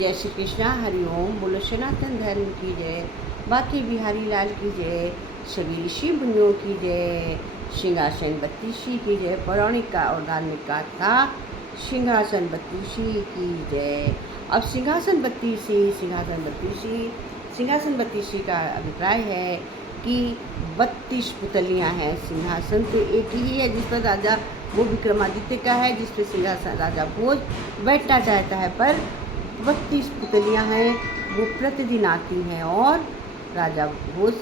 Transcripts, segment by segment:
जय श्री कृष्णा, हरिओम। बोलो सनातन धर्म की जय, बाकी बिहारी लाल की जय, सभी ऋषि मुनियों की जय, सिंहासन बत्तीसी की जय। पौराणिक का और धार्मिक गाथा सिंहासन बत्तीसी की जय। अब सिंहासन बत्तीसी का अभिप्राय है कि 32 पुतलियाँ हैं। सिंहासन तो एक ही है जिस पर राजा वो विक्रमादित्य का है, जिस पर सिंहासन राजा भोज बैठना चाहता है, पर 32 पुतलियाँ हैं। वो प्रतिदिन आती हैं और राजा भोज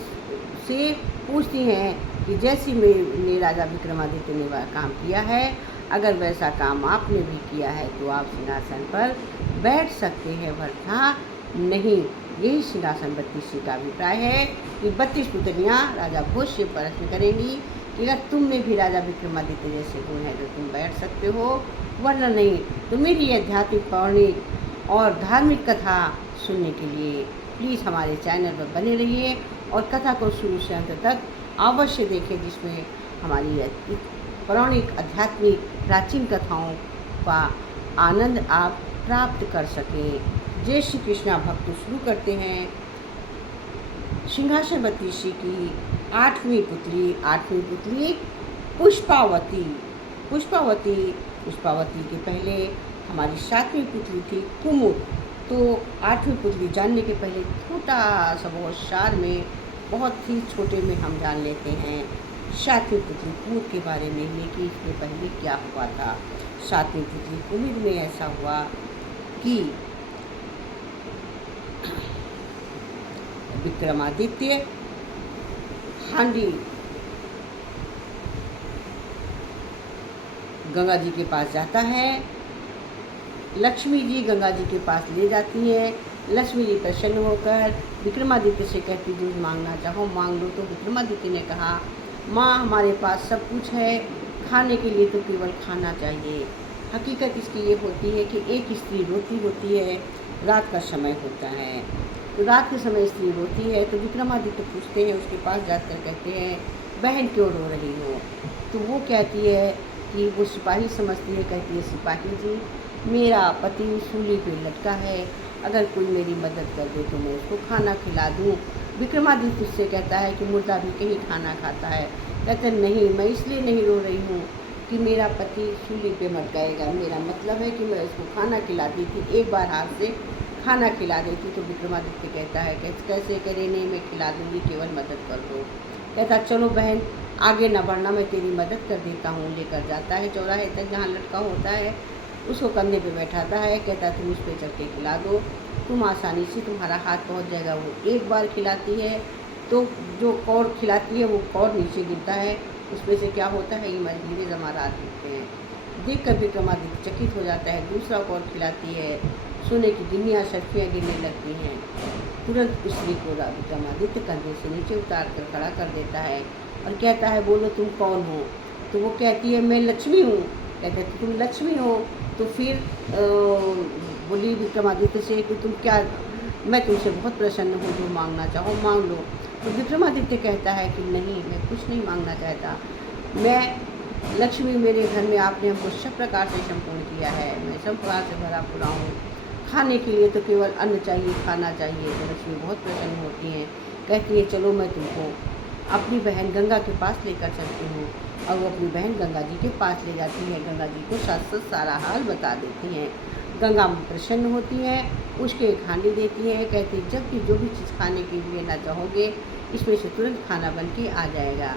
से पूछती हैं कि जैसी मेरे राजा विक्रमादित्य ने वह काम किया है, अगर वैसा काम आपने भी किया है तो आप सिंहासन पर बैठ सकते हैं, वरना नहीं। यही सिंहासन बत्तीसी का अभिप्राय है कि 32 पुतलियाँ राजा भोज से प्रश्न करेंगी कि अगर तुमने भी राजा विक्रमादित्य जैसे गुण है तो तुम बैठ सकते हो, वरना नहीं। तो मेरी आध्यात्मिक, पौराणिक और धार्मिक कथा सुनने के लिए प्लीज़ हमारे चैनल पर बने रहिए और कथा को शुरू से अंत तक अवश्य देखें, जिसमें हमारी पौराणिक, आध्यात्मिक, प्राचीन कथाओं का आनंद आप प्राप्त कर सकें। जय श्री कृष्णा। भक्त शुरू करते हैं सिंहासन बत्तीसी की आठवीं पुतली पुष्पावती। पुष्पावती के पहले हमारी 7वीं पुतली थी कुमुद। तो 8वीं पुतली जानने के पहले छोटा सा बहुत सार में, बहुत ही छोटे में हम जान लेते हैं 7वीं पुतली कुमुद के बारे में, लेकिन इसके पहले क्या हुआ था। 7वीं पुतली कुमुद में ऐसा हुआ कि विक्रमादित्य हांडी गंगा जी के पास जाता है। लक्ष्मी जी गंगा जी के पास ले जाती हैं। लक्ष्मी जी प्रसन्न होकर विक्रमादित्य से कहती, दूध मांगना चाहो मांग लो। तो विक्रमादित्य ने कहा, माँ हमारे पास सब कुछ है, खाने के लिए तो केवल खाना चाहिए। हकीकत इसकी ये होती है कि एक स्त्री रोती होती है, रात का समय होता है, तो रात के समय स्त्री रोती है। तो विक्रमादित्य पूछते हैं, उसके पास जाकर कहते हैं, बहन क्यों रो रही हो। तो वो कहती है कि वो सिपाही समझती है, कहती है, सिपाही जी मेरा पति सूली पे लटका है, अगर कोई मेरी मदद कर दे तो मैं उसको खाना खिला दूँ। विक्रमादित्य उससे कहता है कि मुर्दा भी कहीं खाना खाता है। कहते नहीं, मैं इसलिए नहीं रो रही हूँ कि मेरा पति सूली पे मर जाएगा, मेरा मतलब है कि मैं उसको खाना खिलाती थी, एक बार हाथ से खाना खिला देती। तो विक्रमादित्य कहता है कैसे करे, नहीं मैं खिला दूँगी, केवल मदद कर दो। कहता चलो बहन आगे न बढ़ना, मैं तेरी मदद कर देता हूँ। लेकर जाता है चौराहे तक जहाँ लटका होता है, उसको कंधे पे बैठाता है। कहता तुम इस पे चढ़ के खिला दो, तुम आसानी से तुम्हारा हाथ पहुँच जाएगा। वो एक बार खिलाती है तो जो कौर खिलाती है वो कौर नीचे गिरता है, उसमें से क्या होता है, ये मजबूरी जमारात होते हैं। देख कर विक्रमादित्य चकित हो जाता है। दूसरा कौर खिलाती है, सोने की गिन्नियाँ सर्फियाँ गिरने लगती हैं। तुरंत उस स्त्री को विक्रमादित्य कंधे से नीचे उतार कर खड़ा कर देता है और कहता है, बोलो तुम कौन हो। तो वो कहती है, मैं लक्ष्मी हूँ। कहते हैं तुम लक्ष्मी हो। तो फिर बोली विक्रमादित्य से कि तुम क्या, मैं तुमसे बहुत प्रसन्न हूँ, जो मांगना चाहो मांग लो। तो विक्रमादित्य कहता है कि नहीं, मैं कुछ नहीं मांगना चाहता। मैं लक्ष्मी, मेरे घर में आपने हमको सब प्रकार से संपूर्ण किया है, मैं सब प्रकार से भरा पूरा हूँ। खाने के लिए तो केवल अन्न चाहिए, खाना चाहिए। तो लक्ष्मी बहुत प्रसन्न होती हैं, कहती है चलो मैं तुमको अपनी बहन गंगा के पास लेकर चलती हूँ। और वो अपनी बहन गंगा जी के पास ले जाती है, गंगा जी को साथ सारा हाल बता देती हैं। गंगा प्रसन्न होती है, उसके एक हांडी देती है, कहती है जब भी जो भी चीज़ खाने के लिए ना चाहोगे, इसमें से तुरंत खाना बन के आ जाएगा।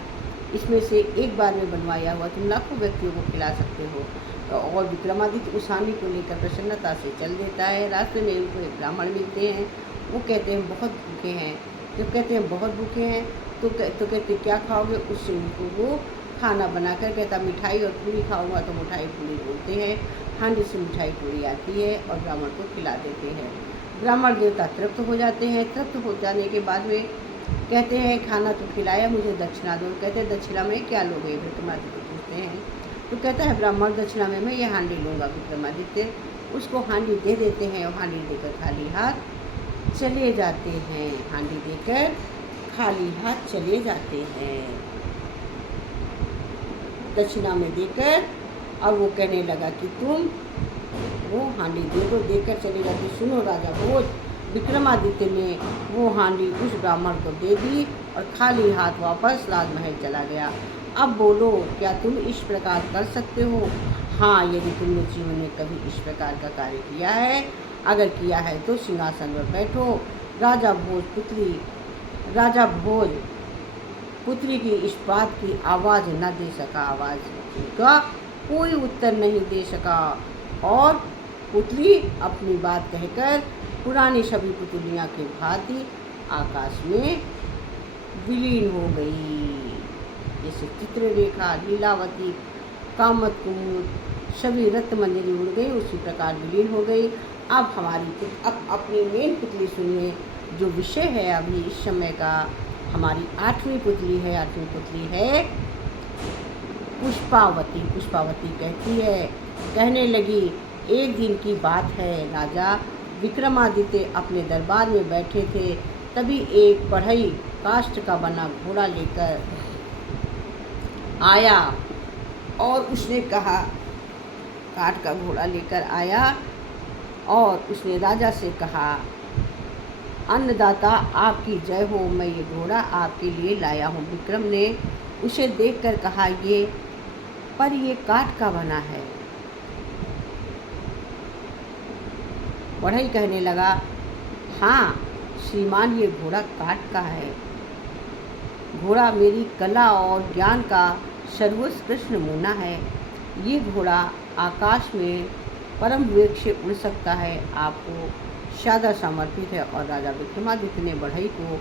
इसमें से एक बार में बनवाया हुआ तुम लाखों व्यक्तियों को खिला सकते हो। और विक्रमादित्य उस हांडी को लेकर प्रसन्नता से चल देता है। रास्ते में उनको एक ब्राह्मण मिलते हैं, वो कहते हैं बहुत भूखे हैं। जब कहते हैं बहुत भूखे हैं तो कहते क्या खाओगे। उससे उनको वो खाना बनाकर कहता मिठाई और पूरी खाऊंगा। तो मिठाई पूरी बोलते हैं, हांडी से मिठाई पूरी आती है और ब्राह्मण को खिला देते हैं। ब्राह्मण देवता तृप्त हो जाते हैं। तृप्त हो जाने के बाद में कहते हैं खाना तो खिलाया, मुझे दक्षिणा दो। कहते हैं दक्षिणा में क्या लोगे, विक्रमादित्य पूछते हैं। तो कहता है ब्राह्मण दक्षिणा में मैं ये हांडी लूँगा। विक्रमादित्य उसको हांडी दे देते हैं और हांडी देकर खाली हाथ चले जाते हैं। हांडी देकर खाली हाथ चले जाते हैं, दक्षिणा में देकर और वो कहने लगा कि तुम वो हांडी दे दो, देकर चले जाते। सुनो राजा भोज, विक्रमादित्य ने वो हांडी उस ब्राह्मण को दे दी और खाली हाथ वापस राजमहल चला गया। अब बोलो, क्या तुम इस प्रकार कर सकते हो? हाँ, यदि तुमने जीवन में कभी इस प्रकार का कार्य किया है, अगर किया है तो सिंहासन पर बैठो। राजा भोज पुत्री की इस बात की आवाज़ न दे सका, आवाज़ का कोई उत्तर नहीं दे सका और पुतली अपनी बात कहकर पुरानी सभी पुतलियाँ के भांति आकाश में विलीन हो गई। जैसे चित्ररेखा, लीलावती, कामत कुमुद सभी रत्नमंजरी उड़ गई, उसी प्रकार विलीन हो गई। अब अपनी मेन पुतली सुनिए, जो विषय है अभी इस समय का। हमारी 8वीं पुतली है, 8वीं पुतली है पुष्पावती। पुष्पावती कहने लगी, एक दिन की बात है, राजा विक्रमादित्य अपने दरबार में बैठे थे। तभी एक बढ़ई काष्ठ का बना घोड़ा लेकर आया और उसने कहा, काठ का घोड़ा लेकर आया और उसने राजा से कहा, अन्नदाता आपकी जय हो, मैं ये घोड़ा आपके लिए लाया हूँ। विक्रम ने उसे देखकर कहा, ये काठ का बना है। बढ़ई कहने लगा, हाँ श्रीमान, ये घोड़ा काठ का है। घोड़ा मेरी कला और ज्ञान का सर्वोत्कृष्ट नमूना है। ये घोड़ा आकाश में परम वेग से उड़ सकता है, आपको सादर समर्पित है। और राजा विक्रमादित्य ने बढ़ई को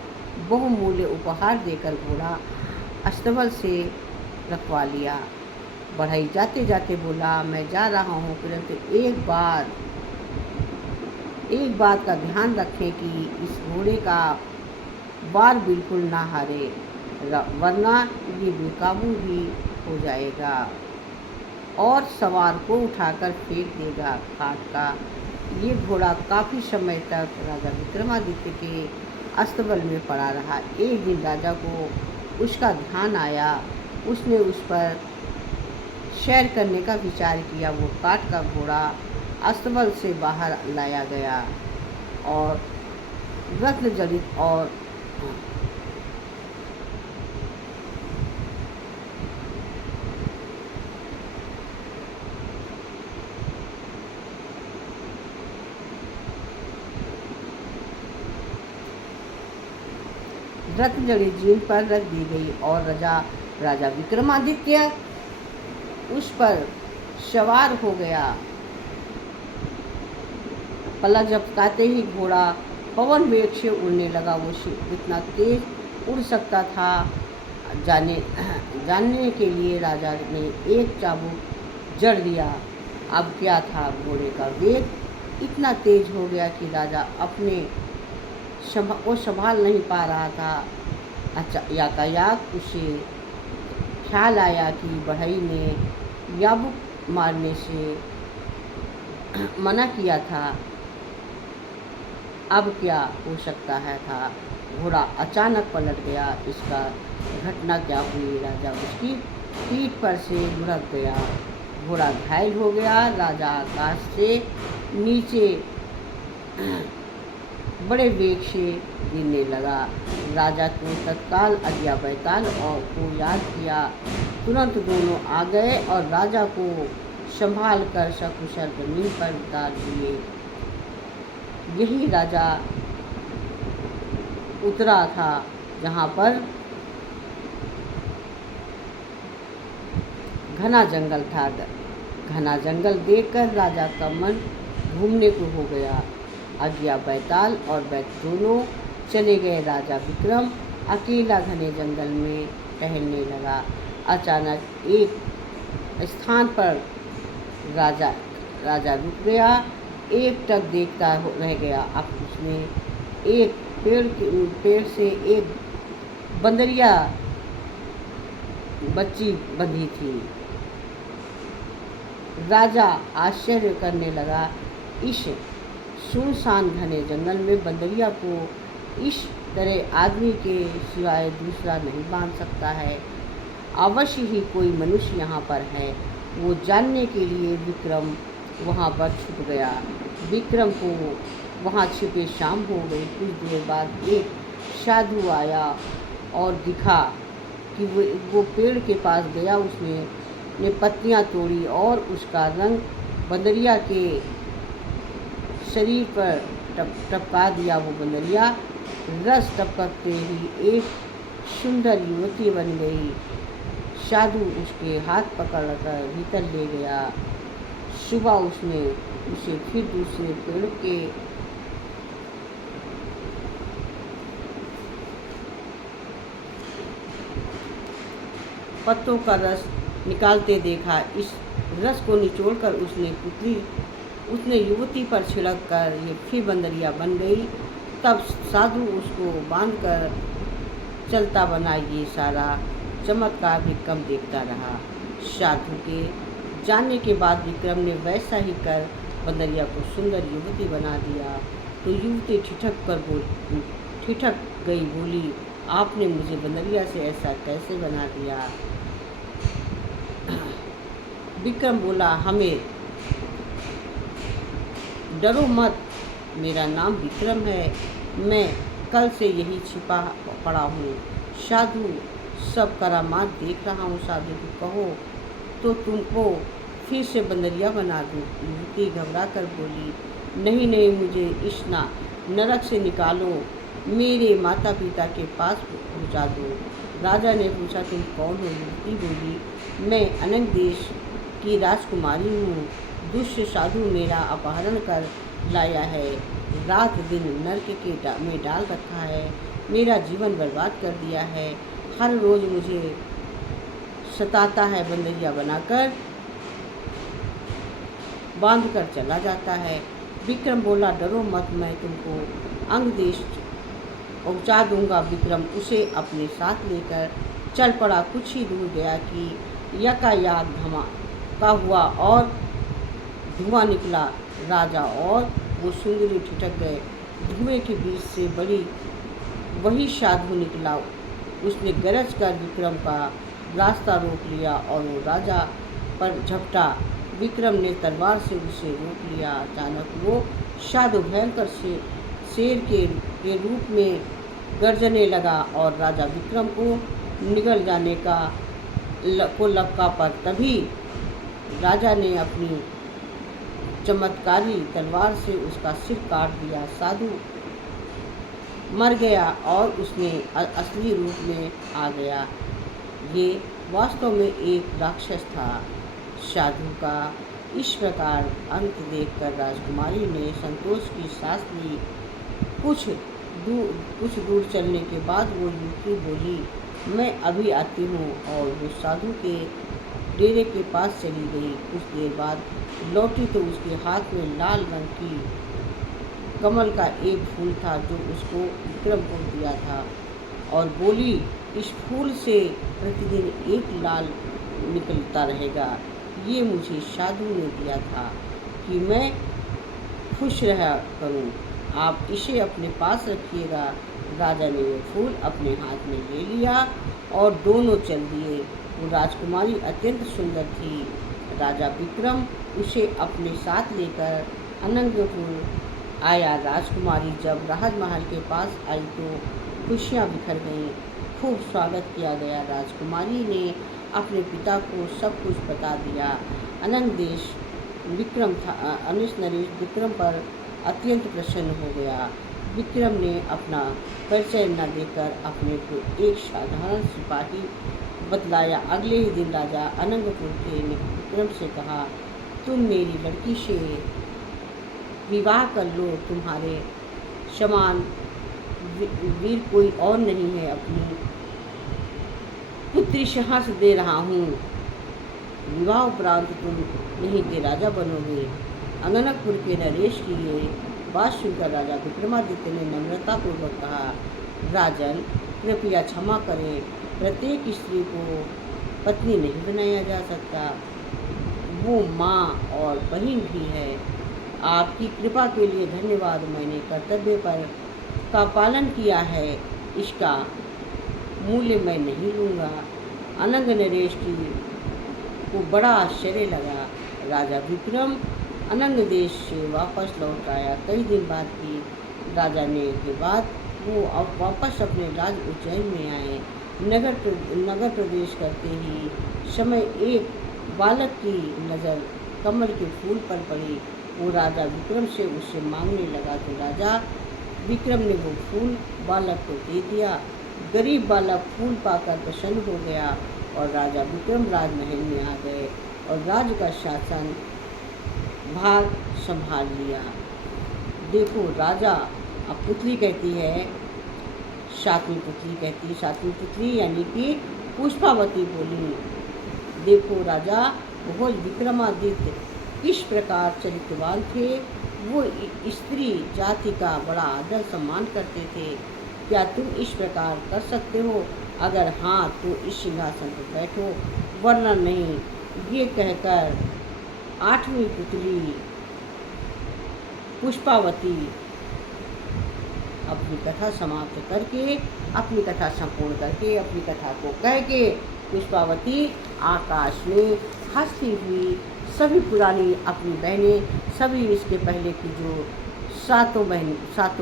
बहुमूल्य उपहार देकर घोड़ा अस्तबल से रखवा लिया। बढ़ई जाते जाते बोला, मैं जा रहा हूँ, परंतु एक बात का ध्यान रखें कि इस घोड़े का वार बिल्कुल ना हारे, वरना ये बेकाबू ही हो जाएगा और सवार को उठाकर फेंक देगा काट का। ये घोड़ा काफ़ी समय तक राजा विक्रमादित्य के अस्तबल में पड़ा रहा। एक दिन राजा को उसका ध्यान आया, उसने उस पर सैर करने का विचार किया। वो काठ का घोड़ा अस्तबल से बाहर लाया गया और रत्न जड़ित और रत्नजड़ी जीन पर रख दी गई और राजा विक्रमादित्य उस पर सवार हो गया। पला झपकाते ही घोड़ा पवन वेग से उड़ने लगा। वो इतना तेज उड़ सकता था, जानने के लिए राजा ने एक चाबुक जड़ दिया। अब क्या था, घोड़े का वेग इतना तेज हो गया कि राजा वो संभाल नहीं पा रहा था। अच्छा, यातायात उसे ख्याल आया कि बढ़ई ने याबुक मारने से मना किया था। अब क्या हो सकता है था, घोड़ा अचानक पलट गया। इसका घटना क्या हुई, राजा उसकी पीठ पर से लुढ़क गया, घोड़ा घायल हो गया। राजा आकाश से नीचे बड़े वेग से गिरने लगा। राजा को तत्काल अज्ञा बैताल और को याद किया। तुरंत दोनों आ गए और राजा को संभाल कर सकुशल जमीन पर उतार दिए। यही राजा उतरा था जहाँ पर घना जंगल था। घना जंगल देखकर राजा का मन घूमने को हो गया। अज्ञा बैताल और बैत दोनों चले गए। राजा विक्रम अकेला घने जंगल में टहलने लगा। अचानक एक स्थान पर राजा रुक गया, एकटक देखता रह गया। अब उसने एक पेड़ से एक बंदरिया बच्ची बंधी थी। राजा आश्चर्य करने लगा, इस सुनसान घने जंगल में बंदरिया को इस तरह आदमी के सिवाय दूसरा नहीं बांध सकता है। अवश्य ही कोई मनुष्य यहाँ पर है। वो जानने के लिए विक्रम वहाँ पर छुप गया। विक्रम को वहाँ छिपे शाम हो गई। कुछ देर बाद एक साधु आया और दिखा कि वो पेड़ के पास गया। उसने ने पत्तियाँ तोड़ी और उसका रंग बंदरिया के शरीर पर टपका दिया। वो बंदरिया रस टपकते ही एक सुंदर युवती बन गई। साधु उसके हाथ पकड़कर भीतर ले गया। सुबह उसने उसे फिर दूसरे पेड़ के पत्तों का रस निकालते देखा। इस रस को निचोड़कर उसने युवती पर छिड़क कर ये फिर बंदरिया बन गई। तब साधु उसको बांधकर चलता बना। ये सारा चमत्कार विक्रम देखता रहा। साधु के जाने के बाद विक्रम ने वैसा ही कर बंदरिया को सुंदर युवती बना दिया। तो युवती ठिठक गई, बोली, आपने मुझे बंदरिया से ऐसा कैसे बना दिया? विक्रम बोला, हमें डरो मत, मेरा नाम विक्रम है, मैं कल से यही छिपा पड़ा हूँ। साधु सब करामात देख रहा हूँ। साधु को कहो तो तुमको फिर से बंदरिया बना दूँ। युवती घबरा कर बोली, नहीं नहीं, मुझे इस नरक से निकालो, मेरे माता पिता के पास पहुँचा दो। राजा ने पूछा, तुम कौन हो? युवती बोली, मैं अनंग देश की राजकुमारी हूँ। दुष्ट साधु मेरा अपहरण कर लाया है, रात दिन नरक में डाल रखा है, मेरा जीवन बर्बाद कर दिया है। हर रोज़ मुझे सताता है, बंदरिया बनाकर बांध कर चला जाता है। विक्रम बोला, डरो मत, मैं तुमको अंग देश पहुँचा दूंगा। विक्रम उसे अपने साथ लेकर चल पड़ा। कुछ ही दूर गया कि यकायाक धमाका हुआ और धुआं निकला। राजा और वो सुंदरी ठिठक गए। धुएं के बीच से वही साधु निकला। उसने गरज कर विक्रम का रास्ता रोक लिया और वो राजा पर झपटा। विक्रम ने तलवार से उसे रोक लिया। अचानक वो साधु भयंकर शेर के रूप में गर्जने लगा और राजा विक्रम को निगल जाने को लपका। पर तभी राजा ने अपनी चमत्कारी तलवार से उसका सिर काट दिया। साधु मर गया और उसने असली रूप में आ गया। ये वास्तव में एक राक्षस था। साधु का इस प्रकार अंत देखकर राजकुमारी ने संतोष की सांस ली। कुछ दूर चलने के बाद वो युवती बोली, मैं अभी आती हूँ, और वो साधु के डेरे के पास चली गई। कुछ देर बाद लौटी तो उसके हाथ में लाल रंग की कमल का एक फूल था जो उसको विक्रम को दिया था, और बोली, इस फूल से प्रतिदिन एक लाल निकलता रहेगा। ये मुझे साधु ने दिया था कि मैं खुश रहा करूं। आप इसे अपने पास रखिएगा। राजा ने वो फूल अपने हाथ में ले लिया और दोनों चल दिए। वो राजकुमारी अत्यंत सुंदर थी। राजा विक्रम उसे अपने साथ लेकर अनंगपुर आया। राजकुमारी जब राजमहल के पास आई तो खुशियाँ बिखर गईं। खूब स्वागत किया गया। राजकुमारी ने अपने पिता को सब कुछ बता दिया। अनंग देश नरेश विक्रम पर अत्यंत प्रसन्न हो गया। विक्रम ने अपना परिचय न देकर अपने को एक साधारण सिपाही बतलाया। अगले ही दिन राजा अनंगपुर के ने विक्रम से कहा, तुम मेरी लड़की से विवाह कर लो। तुम्हारे समान वीर कोई और नहीं है। अपनी पुत्री साहस दे रहा हूँ। विवाह उपरांत तुम यहीं के राजा बनोगे। अनंगपुर के नरेश की ये बात सुनकर राजा विक्रमादित्य ने नम्रतापूर्वक कहा, राजन, कृपया क्षमा करें। प्रत्येक स्त्री को पत्नी नहीं बनाया जा सकता। वो माँ और बहन भी है। आपकी कृपा के लिए धन्यवाद। मैंने कर्तव्य का पालन किया है। इसका मूल्य मैं नहीं लूँगा। अनंग नरेश को बड़ा आश्चर्य लगा। राजा विक्रम अनंग देश से वापस लौट आया। कई दिन बाद की राजा ने के बाद वो अब वापस अपने राज उज्जैन में आए। नगर प्रवेश करते ही समय एक बालक की नज़र कमल के फूल पर पड़ी। वो राजा विक्रम से उससे मांगने लगा तो राजा विक्रम ने वो फूल बालक को दे दिया। गरीब बालक फूल पाकर प्रसन्न हो गया और राजा विक्रम राजमहल में आ गए और राज्य का शासन भाग संभाल लिया। देखो राजा, अब पुतली कहती है, सातवीं पुतली यानी कि पुष्पावती बोली, देखो राजा बहुत विक्रमादित्य किस प्रकार चरित्रवान थे। वो स्त्री जाति का बड़ा आदर सम्मान करते थे। क्या तुम इस प्रकार कर सकते हो? अगर हाँ तो इस सिंहासन पर बैठो, वरना नहीं। ये कहकर आठवीं पुतली पुष्पावती अपनी कथा समाप्त करके, अपनी कथा संपूर्ण करके, अपनी कथा को कह के पुष्पावती आकाश में हंसती हुई सभी पुरानी अपनी बहनें, सभी इसके पहले की जो सातों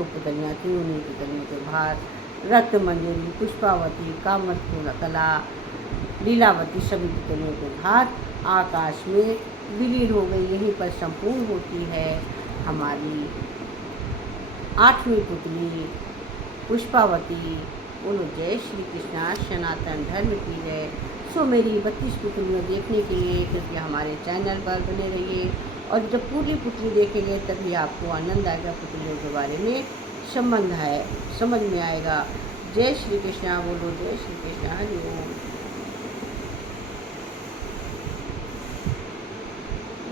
पुतलियाँ थी, उन्हीं पुतलियों के बाहर रत्नमंजरी, पुष्पावती, कामकला, लीलावती सभी पुतलियों के बाहर आकाश में विलीन हो गई। यहीं पर संपूर्ण होती है हमारी आठवीं पुतली पुष्पावती। बोलो जय श्री कृष्णा, सनातन धर्म की जय। सो मेरी 32 पुतलियाँ देखने के लिए कृपया हमारे चैनल पर बने रहिए और जब पूरी पुतली देखेंगे तभी आपको आनंद आएगा, पुतलियों के बारे में समझ में आएगा। जय श्री कृष्णा, बोलो जय श्री कृष्णा, हरि ओम।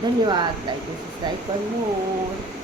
धन्यवाद। लाइक और सब्सक्राइब कर लो।